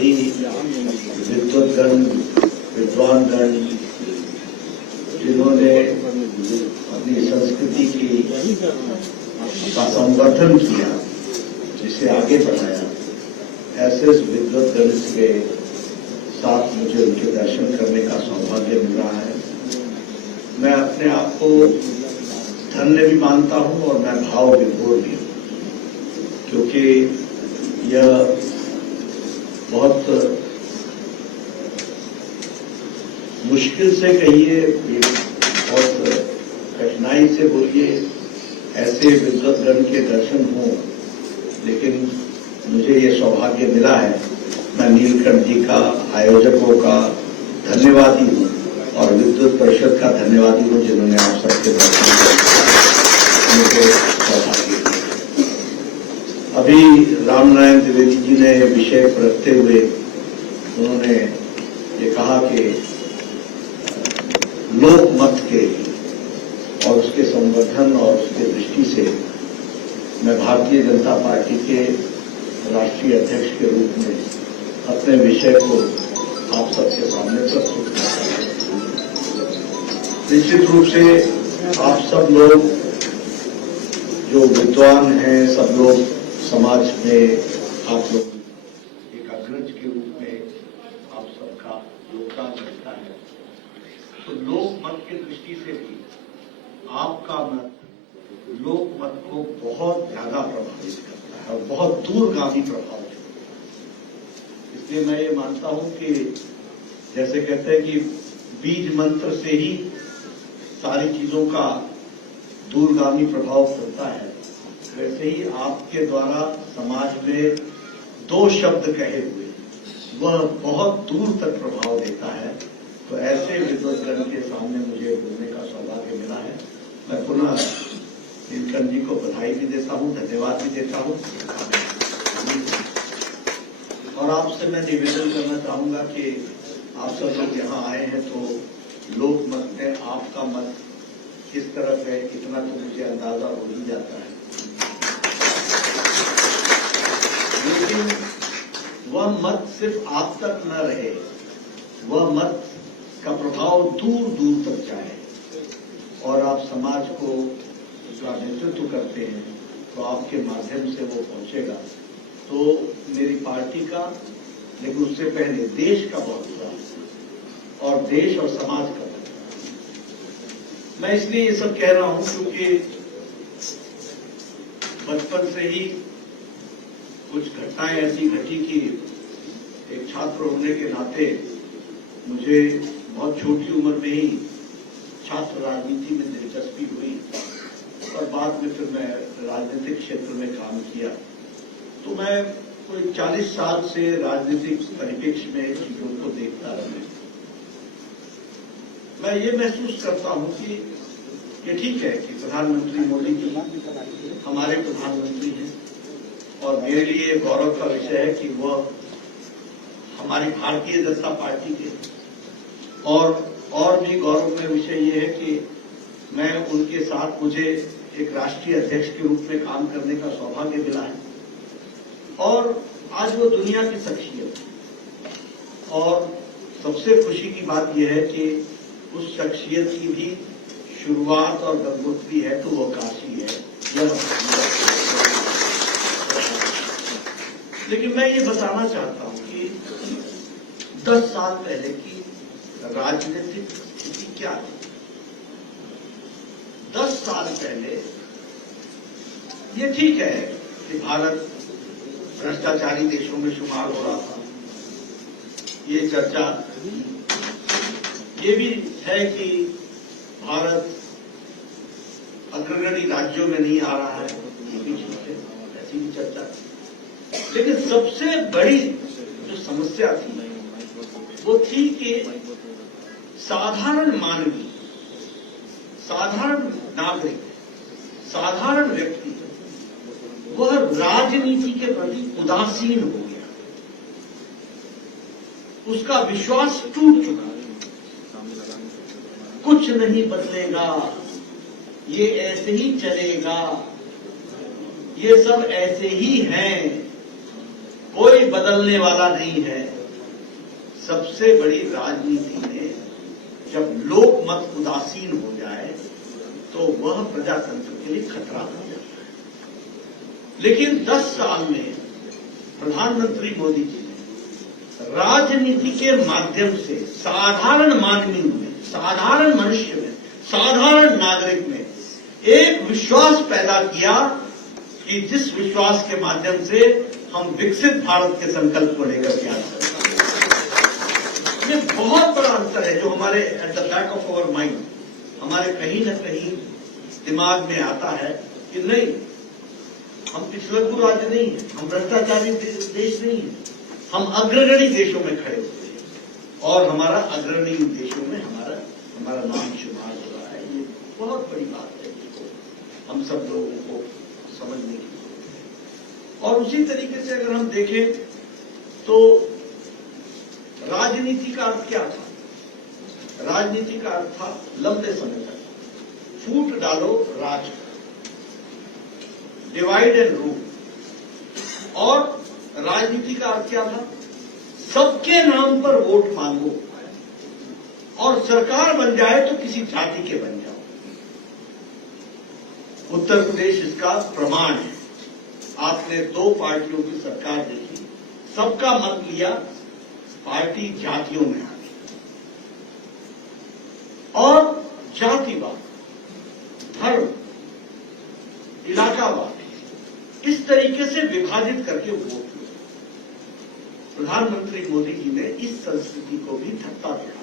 सभी विद्वद्गण, विद्वानगण जिन्होंने अपनी संस्कृति का संवर्धन किया, जिसे आगे बढ़ाया, ऐसे विद्वद्गण के साथ मुझे उनके दर्शन करने का सौभाग्य मिल रहा है। मैं अपने आप को धन्य भी मानता हूं और मैं भाव विभोर भी हूं, क्योंकि यह बहुत मुश्किल से कहिए, बहुत कठिनाई से बोलिए, ऐसे विद्वद्गण के दर्शन हों, लेकिन मुझे ये सौभाग्य मिला है। मैं नीलकंठ जी का, आयोजकों का धन्यवादी हूं और विद्वत परिषद का धन्यवादी हूं, जिन्होंने आप सबके दर्शन मुझे सौभाग्य दिया। अभी रामनारायण द्विवेदी जी ने विषय रखते हुए उन्होंने ये कहा कि लोकमत के और उसके संवर्धन और उसके दृष्टि से मैं भारतीय जनता पार्टी के राष्ट्रीय अध्यक्ष के रूप में अपने विषय को आप सबके सामने प्रस्तुत करता हूं। निश्चित रूप से आप सब लोग जो विद्वान हैं, सब लोग समाज में आप लोग एक अग्रज के रूप में आप सबका योगदान रहता है। तो लोकमत की दृष्टि से भी आपका मत लोकमत को बहुत ज्यादा प्रभावित करता है और बहुत दूरगामी प्रभाव है। इसलिए मैं ये मानता हूं कि जैसे कहते हैं कि बीज मंत्र से ही सारी चीजों का दूरगामी प्रभाव पड़ता है, वैसे ही आपके द्वारा समाज में दो शब्द कहे हुए वह बहुत दूर तक प्रभाव देता है। तो ऐसे विद्वद्गण के सामने मुझे बोलने का सौभाग्य मिला है। मैं पुनः नीलकंठ जी को बधाई भी देता हूं, धन्यवाद भी देता हूं और आपसे मैं निवेदन करना चाहूंगा कि आप सब लोग यहाँ आए हैं तो लोकमत में आपका मत किस तरफ है, इतना तो मुझे अंदाजा हो ही जाता है। लेकिन वह मत सिर्फ आप तक न रहे, वह मत का प्रभाव दूर दूर तक जाए और आप समाज को का नेतृत्व करते हैं तो आपके माध्यम से वो पहुंचेगा। तो मेरी पार्टी का, लेकिन उससे पहले देश का बहुत बड़ा और देश और समाज का बहुत बड़ा। मैं इसलिए ये सब कह रहा हूं क्योंकि बचपन से ही कुछ घटनाएं ऐसी घटी कि एक छात्र होने के नाते मुझे बहुत छोटी उम्र में ही छात्र राजनीति में दिलचस्पी हुई और बाद में फिर मैं राजनीतिक क्षेत्र में काम किया। तो मैं कोई 40 साल से राजनीतिक परिप्रेक्ष्य में चीजों को देखता रहा। मैं ये महसूस करता हूं कि ये ठीक है कि प्रधानमंत्री मोदी जी हमारे प्रधानमंत्री हैं और मेरे लिए गौरव का विषय है कि वह हमारी भारतीय जनता पार्टी के, और भी गौरव का विषय ये है कि मैं उनके साथ मुझे एक राष्ट्रीय अध्यक्ष के रूप में काम करने का सौभाग्य मिला है और आज वो दुनिया की शख्सियत है। और सबसे खुशी की बात यह है कि उस शख्सियत की भी शुरुआत और गंगोत्री है तो वो काशी है। लेकिन मैं ये बताना चाहता हूं कि 10 साल पहले की राजनीतिक स्थिति क्या थी। 10 साल पहले ये ठीक है कि भारत भ्रष्टाचारी देशों में शुमार हो रहा था, ये चर्चा, ये भी है कि भारत अग्रगणी राज्यों में नहीं आ रहा है, ये भी ठीक है, ऐसी भी चर्चा थी। लेकिन सबसे बड़ी जो समस्या थी वो थी कि साधारण मानवी, साधारण नागरिक, साधारण व्यक्ति वह राजनीति के प्रति उदासीन हो गया, उसका विश्वास टूट चुका। कुछ नहीं बदलेगा, ये ऐसे ही चलेगा, ये सब ऐसे ही हैं, कोई बदलने वाला नहीं है। सबसे बड़ी राजनीति में जब लोक मत उदासीन हो जाए तो वह प्रजातंत्र के लिए खतरा हो जाता है। लेकिन 10 साल में प्रधानमंत्री मोदी जी ने राजनीति के माध्यम से साधारण मानवी में, साधारण मनुष्य में, साधारण नागरिक में एक विश्वास पैदा किया कि जिस विश्वास के माध्यम से हम विकसित भारत के संकल्प को लेकर के आ सकते हैं। ये बहुत बड़ा अंतर है जो हमारे at the back of our mind, हमारे कहीं न कहीं दिमाग में आता है कि नहीं, हम पिछड़कू राज्य नहीं है, हम भ्रष्टाचारी देश नहीं है, हम अग्रगणी देशों में खड़े होते हैं और हमारा अग्रणी देशों में हमारा नाम शुमार हो रहा है। ये बहुत बड़ी बात है जिसको हम सब लोगों को समझने की। और उसी तरीके से अगर हम देखें तो राजनीति का अर्थ क्या था? राजनीति का अर्थ था लंबे समय तक फूट डालो राज का, डिवाइड एंड रूल। और राजनीति का अर्थ क्या था? सबके नाम पर वोट मांगो और सरकार बन जाए तो किसी जाति के बन जाओ। उत्तर प्रदेश इसका प्रमाण है। आपने 2 पार्टियों की सरकार देखी, सबका मत लिया, पार्टी जातियों में आ गई और जातिवाद, धर्म, इलाकावाद इस तरीके से विभाजित करके वोट लिया। प्रधानमंत्री मोदी जी ने इस संस्कृति को भी धक्का दिया